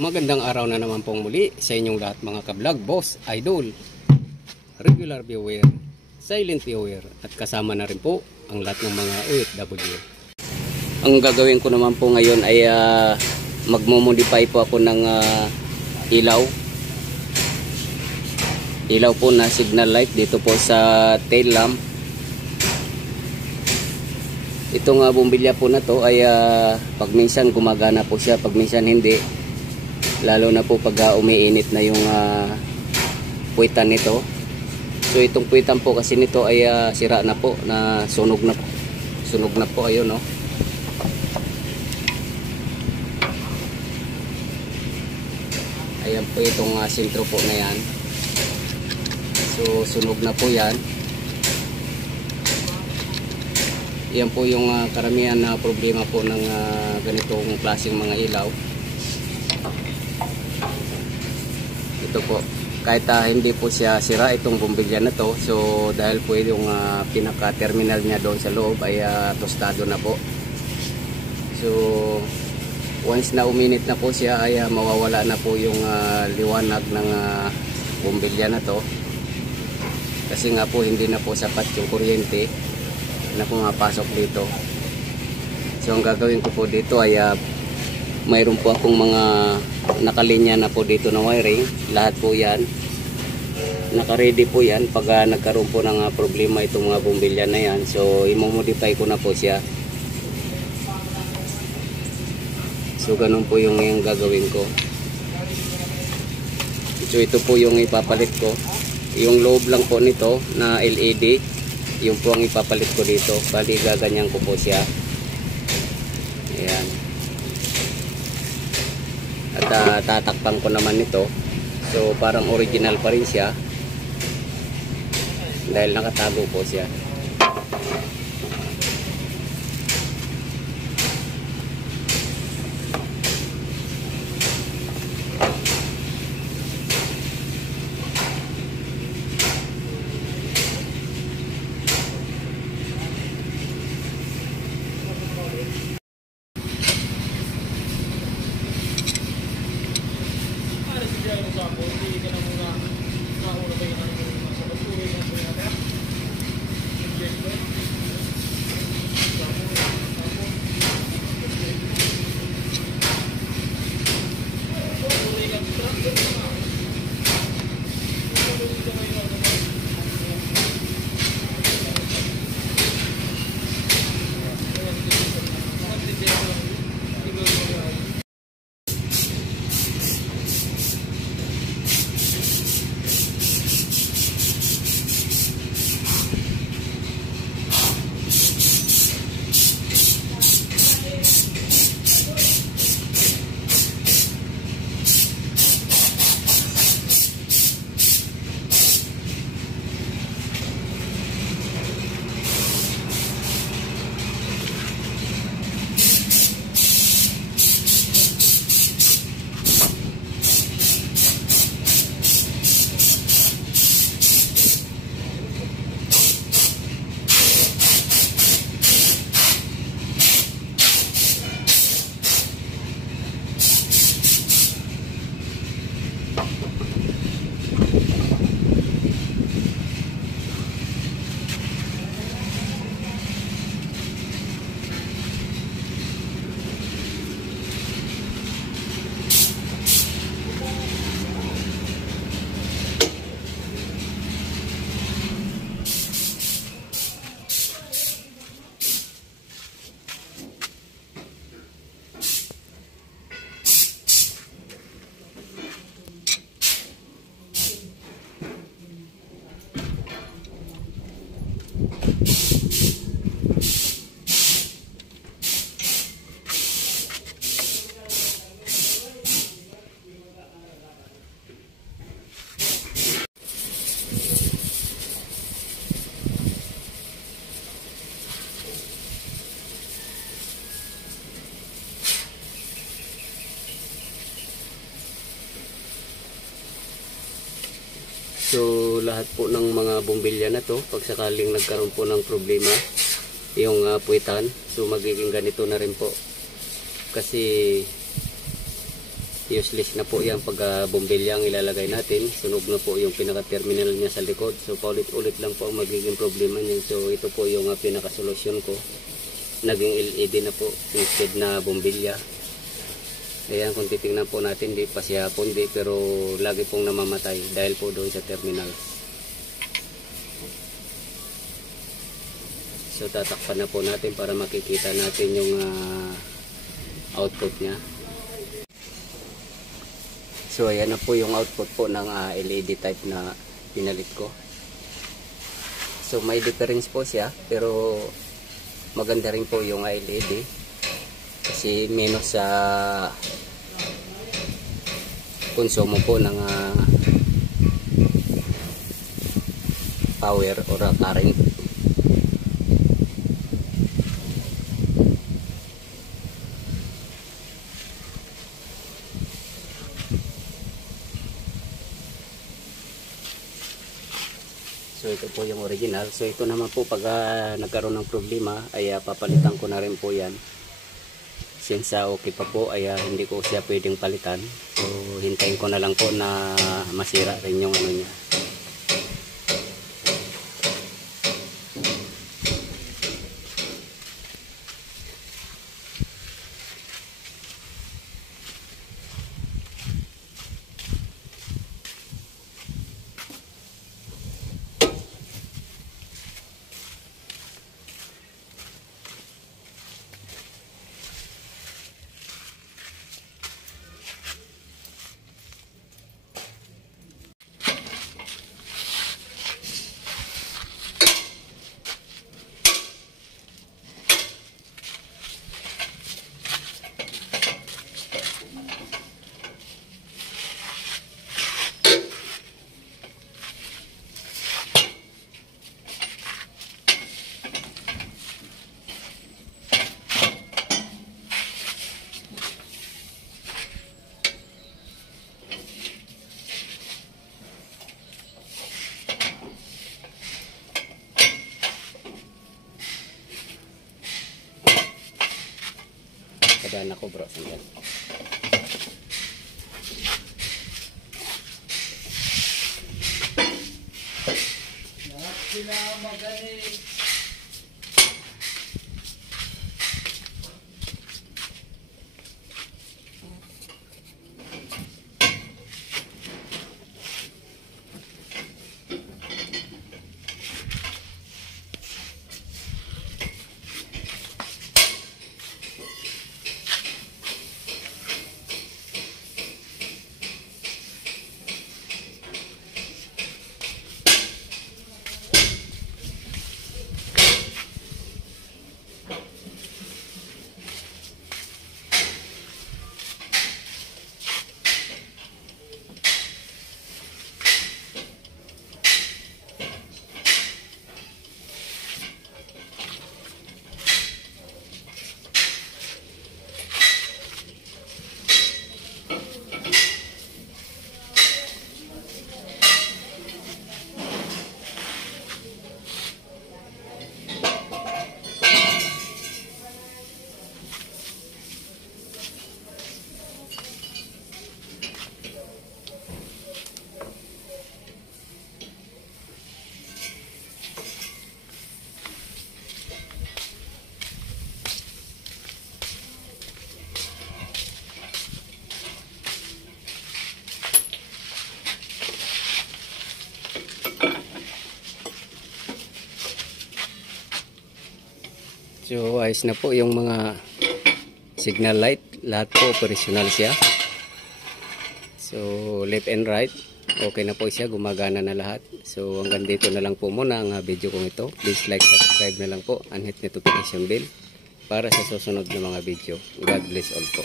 Magandang araw na naman pong muli sa inyong lahat mga ka-vlog, boss, idol, regular viewer, silent viewer at kasama na rin po ang lahat ng mga OFW. Ang gagawin ko naman po ngayon ay magmo-modify po ako ng ilaw po na signal light dito po sa tail lamp. Itong bumbilya po na to ay pag minsan gumagana po siya, pag minsan hindi, lalo na po pag umiinit na yung puwitan nito. So itong puwitan po kasi nito ay sira na po, na sunog na po, ayun no. Ayan po itong sentro po na yan. So sunog na po yan. Yan po yung karamihan na problema po ng ganitong klaseng mga ilaw. Ito po, kahit hindi po siya sira itong bumbilya na to, so dahil po yung pinaka terminal niya doon sa loob ay tostado na po. So once na uminit na po siya ay mawawala na po yung liwanag ng bumbilya na to, kasi nga po hindi na po sapat yung kuryente na pumapasok dito. So ang gagawin ko po dito ay mayroon po akong mga nakalinya na po dito na wiring. Lahat po yan naka-ready po yan pag nagkaroon po ng problema itong mga bumbilya na yan. So i-modify ko na po siya. So ganun po yung gagawin ko. So ito po yung ipapalit ko. Yung loob lang po nito na LED, yung po ang ipapalit ko dito. Bali gaganyan ko po siya. Ayan. At tatakpan ko naman ito. So parang original pa rin siya, dahil nakatago po siya. So lahat po ng mga bumbilya na to, pag sakaling nagkaroon po ng problema yung puwitan, so magiging ganito na rin po. Kasi useless na po yan pag bombilya ang ilalagay natin. Sunog na po yung pinaka-terminal niya sa likod. So paulit-ulit lang po ang magiging problema niya. So ito po yung pinaka-solusyon ko. Naging LED na po instead na bombilya. Ayan, kung titingnan po natin, di pa siya pundi pero lagi pong namamatay dahil po doon sa terminal. So tatakpan na po natin para makikita natin yung output niya. So ayan na po yung output po ng LED type na pinalit ko. So may difference po siya pero maganda rin po yung LED kasi menos sa konsumo po ng power or current. So ito po yung original. So ito naman po pag nagkaroon ng problema ay papalitan ko na rin po yan. Since okay pa po ay hindi ko siya pwedeng palitan. So hintayin ko na lang po na masira rin yung ano niya. Kadaan ako bro, sandal. Lahat sila magaling. So ayos na po yung mga signal light, lahat po operational siya. So left and right, okay na po siya, gumagana na lahat. So hanggang dito na lang po muna ang video kong ito. Please like, subscribe na lang po and hit notification bell para sa susunod na mga video. God bless all po.